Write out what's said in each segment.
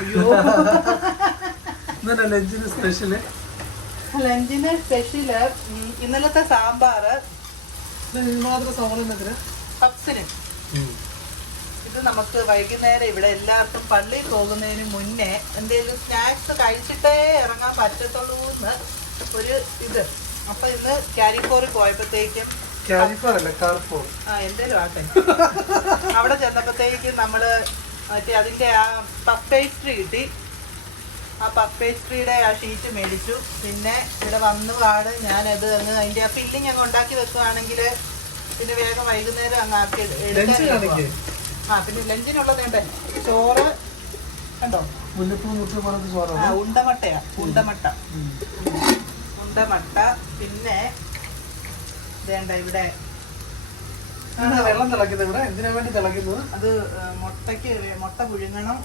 അയ്യോ ലഞ്ചിന് സ്പെഷ്യല് ഇന്നലത്തെ സാമ്പാറ് മാത്രം സവാള പപ്സിന്. ഇത് നമുക്ക് വൈകുന്നേരം ഇവിടെ എല്ലാവർക്കും പള്ളിയിൽ പോകുന്നതിന് മുന്നേ എന്തെങ്കിലും സ്നാക്സ് കഴിച്ചിട്ടേ ഇറങ്ങാൻ പറ്റത്തുള്ളൂ എന്ന് ഒരു ഇത്. അപ്പൊ ഇന്ന് കാരിഫോറിൽ പോയപ്പോഴത്തേക്കും എന്തേലും ആട്ടെ അവിടെ ചെന്നപ്പോഴത്തേക്കും നമ്മള് മറ്റേ അതിന്റെ ആ പഫ് പേസ്ട്രി കിട്ടി. ആ പഫ് പേസ്ട്രിയുടെ ആ ഷീറ്റ് മേടിച്ചു. പിന്നെ ഇവിടെ വന്നു പാട് ഞാനത് അങ്ങ് അതിന്റെ ആ ഫില്ലിങ് അങ്ങ് ഉണ്ടാക്കി വെക്കുകയാണെങ്കിൽ പിന്നെ വേഗം വൈകുന്നേരം അങ്ങ് ആക്കി എടുക്കാൻ. ആ പിന്നെ ലഞ്ചിനുള്ളത് വേണ്ടേ ചോറ് കണ്ടോ, ഉണ്ടമട്ടയാ, ഉണ്ടമട്ട. പിന്നെ വേണ്ട ഇവിടെ വെള്ളം തിളക്കുന്നത്. ഇവിടെ എന്തിനാ വേണ്ടി തിളക്കുന്നത്? അത് മുട്ട പുഴുങ്ങണം.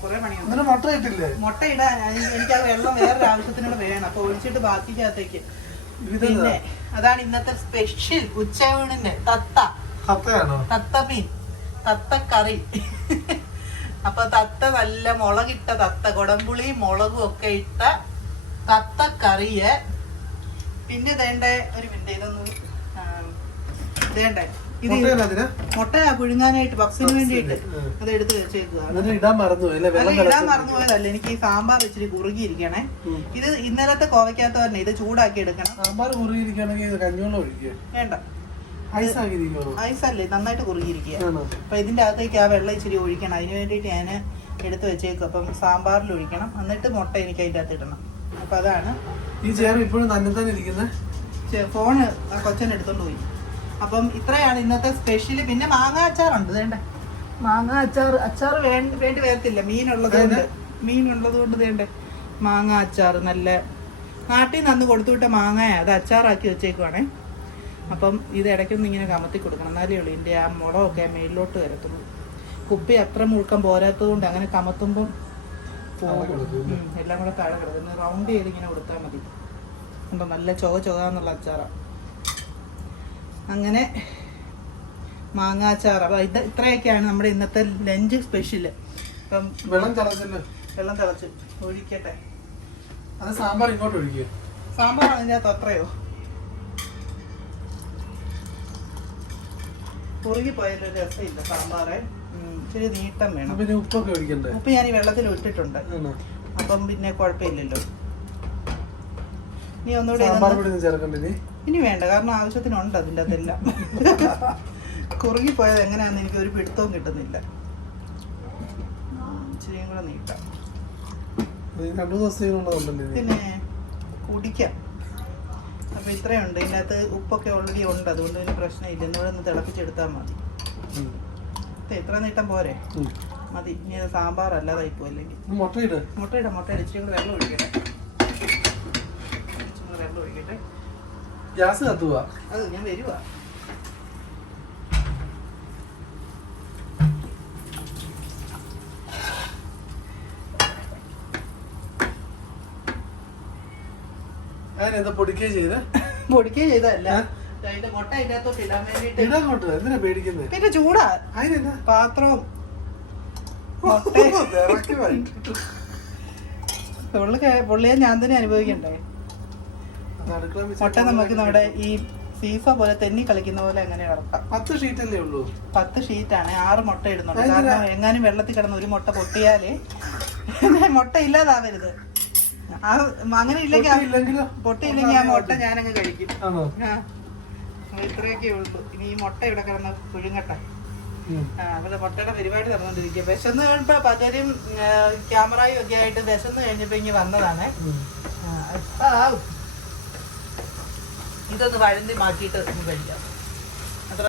കുറെ പണിയുണ്ട്. മുട്ട ഇട്ടില്ലേ? മുട്ട ഇടാൻ എനിക്ക് ആ വെള്ളം വേറൊരു ആവശ്യത്തിനോട് വേണം. അപ്പൊ ഒഴിച്ചിട്ട് ബാക്കിക്കകത്തേക്ക്. പിന്നെ അതാണ് ഇന്നത്തെ സ്പെഷ്യൽ ഉച്ചയൂണിന്റെ തത്തമീൻ, തത്തക്കറി. അപ്പൊ തത്ത നല്ല മുളകിട്ട തത്ത, കൊടംപുളി മുളകും ഒക്കെ ഇട്ട തത്തക്കറിയെ. പിന്നെ വേണ്ട ഒരു മിനിറ്റ്, ഇതൊന്നും വേണ്ടേ, ഇത് മുട്ട പുഴുങ്ങാനായിട്ട് പപ്സിന് വേണ്ടിയിട്ട് അത് എടുത്ത് വെച്ചേക്കുക. ഇടാൻ മറന്നുപോയതല്ല, എനിക്ക് ഈ സാമ്പാർ ഇച്ചിരി കുറുകിയിരിക്കണേ. ഇത് ഇന്നലത്തെ കോവയ്ക്കകത്ത് തന്നെ ഇത് ചൂടാക്കി എടുക്കണം. സാമ്പാർ കുറുകിയിരിക്കുകയാണെങ്കിൽ കഞ്ഞിവെള്ളം ഒഴിക്കുക. വേണ്ട, ഐസല്ലേ, നന്നായിട്ട് കുറുകിയിരിക്കുക. അപ്പൊ ഇതിന്റെ അകത്തേക്ക് ആ വെള്ളം ഇച്ചിരി ഒഴിക്കണം. അതിന് വേണ്ടിയിട്ട് ഞാൻ എടുത്ത് വെച്ചേക്കും. അപ്പം സാമ്പാറിൽ ഒഴിക്കണം, എന്നിട്ട് മുട്ട എനിക്ക് അതിന്റെ അകത്ത് ഇടണം. അപ്പൊ അതാണ് ഈ ചെയർ ഇപ്പോഴും തന്നെ തന്നെ ഇരിക്കുന്നത്. ഫോണ് കൊച്ചൻ എടുത്തോണ്ട് പോയി. അപ്പം ഇത്രയാണ് ഇന്നത്തെ സ്പെഷ്യല്. പിന്നെ മാങ്ങ അച്ചാറുണ്ട്. വേണ്ട, മാങ്ങ അച്ചാർ വേണ്ടി വരത്തില്ല, മീനുള്ളത് കൊണ്ട് വേണ്ട. മാങ്ങ അച്ചാർ നല്ല നാട്ടിൽ നിന്ന് അന്ന് കൊടുത്തുവിട്ട മാങ്ങയാ, അത് അച്ചാറാക്കി വെച്ചേക്കുവാണേ. അപ്പം ഇത് ഇടയ്ക്കൊന്നും ഇങ്ങനെ കമത്തി കൊടുക്കണം, എന്നാലേ ഉള്ളൂ ഇതിൻ്റെ ആ മുളകൊക്കെ മേളിലോട്ട് വരത്തുള്ളൂ. കുപ്പി അത്ര മുഴുക്കം പോരാത്തത് കൊണ്ട് അങ്ങനെ കമത്തുമ്പം എല്ലാം കൂടെ താഴെ കിടക്കുന്നു. റൗണ്ട് ചെയ്ത് ഇങ്ങനെ കൊടുത്താൽ മതി. അപ്പം നല്ല ചൊകാന്നുള്ള അച്ചാറാണ്. അങ്ങനെ മാങ്ങ അച്ചാർ. അപ്പം ഇത്രയൊക്കെയാണ് നമ്മുടെ ഇന്നത്തെ ലഞ്ച് സ്പെഷ്യല്. അപ്പം വെള്ളം തിളച്ച് ഒഴിക്കട്ടെ. അത് സാമ്പാർ ഇങ്ങോട്ട് ഒഴിക്കുക. സാമ്പാർ അതിൻ്റെ അകത്ത് അത്രയോ കുറുകി പോയാലൊരു രസമില്ല സാമ്പാറ്. ഇച്ചിരി നീട്ടം വേണം. ഉപ്പൊക്കെ ഒഴിക്കണ്ടേ? ഉപ്പ് ഞാൻ ഈ വെള്ളത്തിൽ ഇട്ടിട്ടുണ്ട്. അപ്പം പിന്നെ കുഴപ്പമില്ലല്ലോ. ഇനി ഒന്നുകൂടെ ഇനി വേണ്ട, കാരണം ആവശ്യത്തിനുണ്ട് അതിൻ്റെ അതെല്ലാം. കുറുകി പോയത് എങ്ങനെയാണെന്ന് എനിക്ക് ഒരു പിടുത്തവും കിട്ടുന്നില്ല. ഇച്ചിരിയും കൂടെ നീട്ടാം, പിന്നെ കുടിക്കാം. അപ്പൊ ഇത്രയുണ്ട്. ഇതിനകത്ത് ഉപ്പൊക്കെ ഓൾറെഡി ഉണ്ട്, അതുകൊണ്ട് ഒരു പ്രശ്നമില്ല. എന്നോട് ഒന്ന് തിളപ്പിച്ചെടുത്താൽ മതി. ഇത്ര നീട്ടം പോരെ, മതി. ഇനി അത് സാമ്പാർ അല്ലാതായി പോയില്ലെങ്കിൽ മുട്ടയിടാം. ഇച്ചിരി കൂടെ വെള്ളം ഒഴിക്കട്ടെ. ഗ്യാസ് കത്തുക. അത് ഞാൻ വരുവാ. പൊടിക്കേ ചെയ്തല്ല, മുട്ട അതിനകത്തോട്ട് ഇടാൻ വേണ്ടിട്ട്. പിന്നെ ചൂടാ പാത്രവും പൊള്ളിയെ ഞാൻ തന്നെ അനുഭവിക്കണ്ടേ. മുട്ട നമുക്ക് നമ്മുടെ ഈ ഫീഫ പോലെ തെന്നി കളിക്കുന്ന പോലെ എങ്ങനെ ഇറക്കാം. 10 ഷീറ്റല്ലേ ഉള്ളൂ? 10 ഷീറ്റാണ്. 6 മുട്ട ഇടുന്നുണ്ട്. കാരണം എങ്ങാനും വെള്ളത്തിൽ കിടന്ന് ഒരു മുട്ട പൊട്ടിയാല് മുട്ട ഇല്ലാതാവരുത്. അങ്ങനെ ഇല്ലെങ്കിൽ പൊട്ടിയില്ലെങ്കിൽ ആ മുട്ട ഞാനങ്ങ് കഴിക്കും. ഇത്രയൊക്കെ ഉള്ളൂ. ഇനി ഈ മുട്ട ഇവിടെ കിടന്ന് പുഴുങ്ങട്ടെ. അവിടെ മുട്ടയുടെ പരിപാടി നടന്നുകൊണ്ടിരിക്കുക. വിശന്ന് കഴിഞ്ഞപ്പോ പലരും ക്യാമറയും ഒക്കെ ആയിട്ട് വിശന്ന് കഴിഞ്ഞപ്പോ ഇങ്ങനെ വന്നതാണ്. ഇതൊന്ന് വഴന്തി മാറ്റിയിട്ട് കഴിക്കാം.